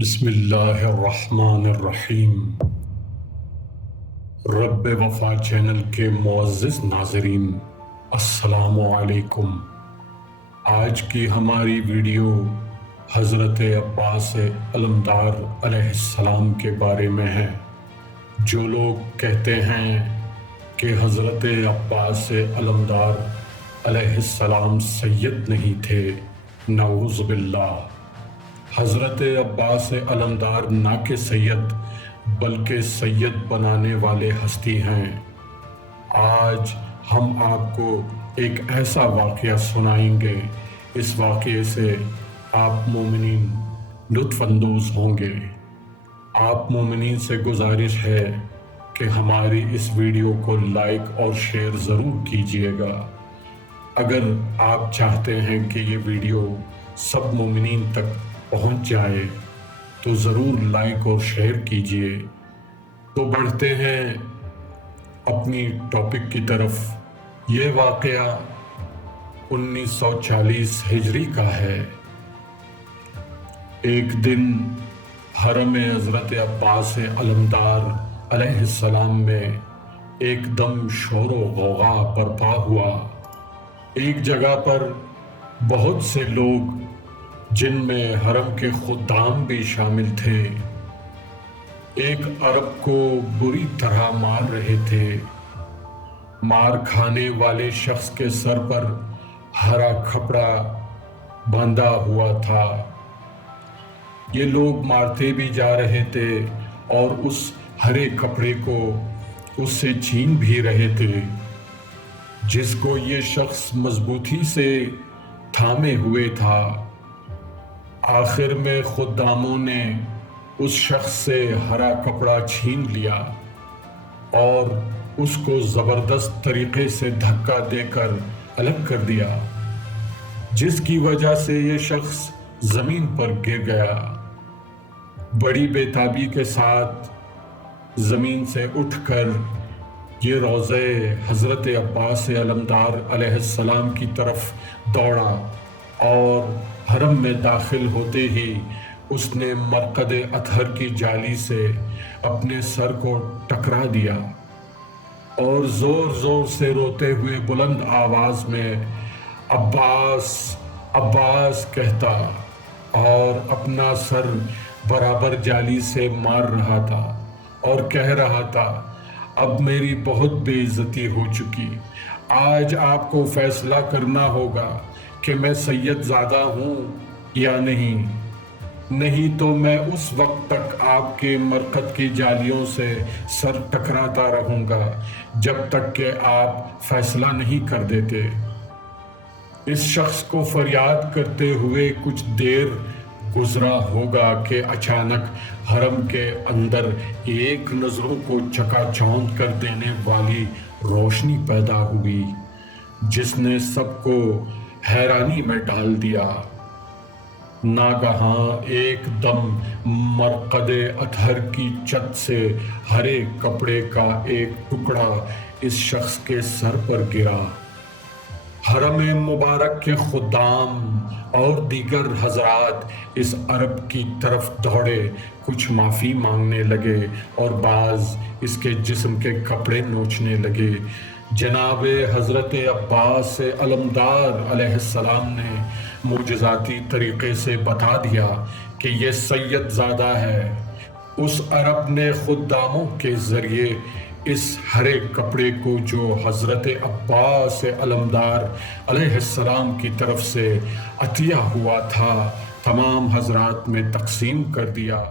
بسم اللہ الرحمن الرحیم۔ رب وفا چینل کے معزز ناظرین، السلام علیکم۔ آج کی ہماری ویڈیو حضرت عباس علمدار علیہ السلام کے بارے میں ہے۔ جو لوگ کہتے ہیں کہ حضرت عباس علمدار علیہ السلام سید نہیں تھے، نعوذ باللہ۔ حضرت عباس علمدار نہ کہ سید بلکہ سید بنانے والے ہستی ہیں۔ آج ہم آپ کو ایک ایسا واقعہ سنائیں گے، اس واقعے سے آپ مومنین لطف اندوز ہوں گے۔ آپ مومنین سے گزارش ہے کہ ہماری اس ویڈیو کو لائک اور شیئر ضرور کیجیے گا۔ اگر آپ چاہتے ہیں کہ یہ ویڈیو سب مومنین تک پہنچ جائے تو ضرور لائک اور شیئر کیجیے۔ تو بڑھتے ہیں اپنی ٹاپک کی طرف۔ یہ واقعہ 1940 ہجری کا ہے۔ ایک دن حرم حضرت عباس علمدار علیہ السلام میں ایک دم شور و غوغا برپا ہوا۔ ایک جگہ پر بہت سے لوگ، جن میں حرم کے خدام بھی شامل تھے، ایک عرب کو بری طرح مار رہے تھے۔ مار کھانے والے شخص کے سر پر ہرا کپڑا باندھا ہوا تھا۔ یہ لوگ مارتے بھی جا رہے تھے اور اس ہرے کپڑے کو اس سے چھین بھی رہے تھے، جس کو یہ شخص مضبوطی سے تھامے ہوئے تھا۔ آخر میں خداموں نے اس شخص سے ہرا کپڑا چھین لیا اور اس کو زبردست طریقے سے دھکا دے کر الگ کر دیا، جس کی وجہ سے یہ شخص زمین پر گر گیا۔ بڑی بے تابی کے ساتھ زمین سے اٹھ کر یہ روضہ حضرت عباس علمدار علیہ السلام کی طرف دوڑا اور حرم میں داخل ہوتے ہی اس نے مرقد اطہر کی جالی سے اپنے سر کو ٹکرا دیا اور زور زور سے روتے ہوئے بلند آواز میں عباس عباس کہتا اور اپنا سر برابر جالی سے مار رہا تھا اور کہہ رہا تھا، اب میری بہت بے عزتی ہو چکی۔ آج آپ کو فیصلہ کرنا ہوگا کہ میں سید زادہ ہوں یا نہیں تو میں اس وقت تک آپ کے مرقد کی جالیوں سے سر ٹکراتا رہوں گا جب تک کہ آپ فیصلہ نہیں کر دیتے۔ اس شخص کو فریاد کرتے ہوئے کچھ دیر گزرا ہوگا کہ اچانک حرم کے اندر ایک نظروں کو چکا چوند کر دینے والی روشنی پیدا ہوئی، جس نے سب کو حیرانی میں ڈال دیا۔ ناگہاں ایک دم مرقد اطہر کی چھت سے ہرے کپڑے کا ایک ٹکڑا اس شخص کے سر پر گرا۔ حرم مبارک کے خدام اور دیگر حضرات اس عرب کی طرف دوڑے، کچھ معافی مانگنے لگے اور بعض اس کے جسم کے کپڑے نوچنے لگے۔ جناب حضرت عباس علمدار علیہ السلام نے معجزاتی طریقے سے بتا دیا کہ یہ سید زادہ ہے۔ اس عرب نے خداموں کے ذریعے اس ہرے کپڑے کو جو حضرت عباس علمدار علیہ السلام کی طرف سے عطیہ ہوا تھا، تمام حضرات میں تقسیم کر دیا۔